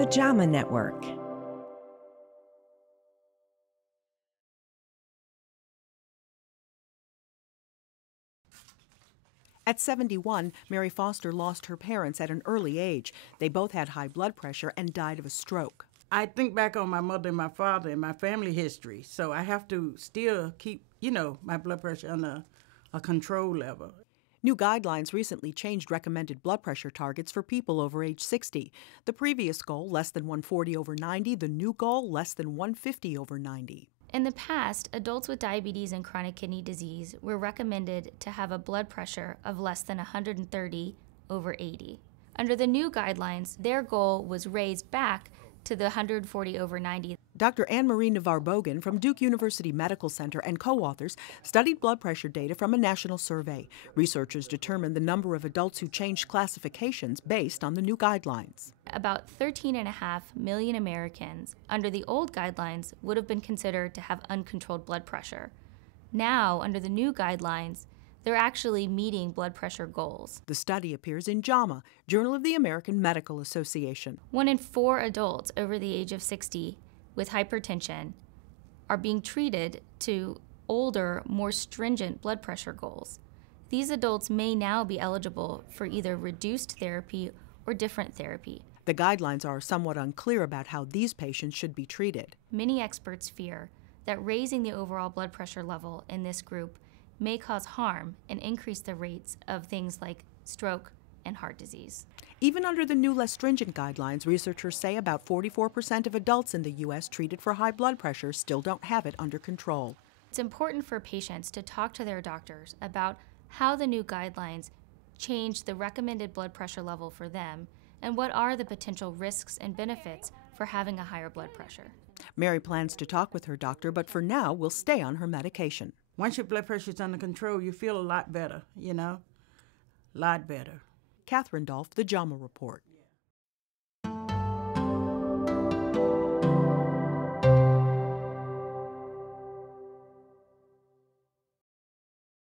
the JAMA Network. At 71, Mary Foster lost her parents at an early age. They both had high blood pressure and died of a stroke. I think back on my mother and my father and my family history, so I have to still keep, my blood pressure on a control level. New guidelines recently changed recommended blood pressure targets for people over age 60. The previous goal, less than 140 over 90. The new goal, less than 150 over 90. In the past, adults with diabetes and chronic kidney disease were recommended to have a blood pressure of less than 130 over 80. Under the new guidelines, their goal was raised back to the 140 over 90. Dr. Anne-Marie Navarre-Bogan from Duke University Medical Center and co-authors studied blood pressure data from a national survey. Researchers determined the number of adults who changed classifications based on the new guidelines. About 13.5 million Americans under the old guidelines would have been considered to have uncontrolled blood pressure. Now, under the new guidelines, they're actually meeting blood pressure goals. The study appears in JAMA, Journal of the American Medical Association. 1 in 4 adults over the age of 60 with hypertension are being treated to older, more stringent blood pressure goals. These adults may now be eligible for either reduced therapy or different therapy. The guidelines are somewhat unclear about how these patients should be treated. Many experts fear that raising the overall blood pressure level in this group may cause harm and increase the rates of things like stroke and heart disease. Even under the new, less stringent guidelines, researchers say about 44% of adults in the U.S. treated for high blood pressure still don't have it under control. It's important for patients to talk to their doctors about how the new guidelines change the recommended blood pressure level for them and what are the potential risks and benefits for having a higher blood pressure. Mary plans to talk with her doctor, but for now will stay on her medication. Once your blood pressure is under control, you feel a lot better, a lot better. Catherine Dolf, the JAMA Report.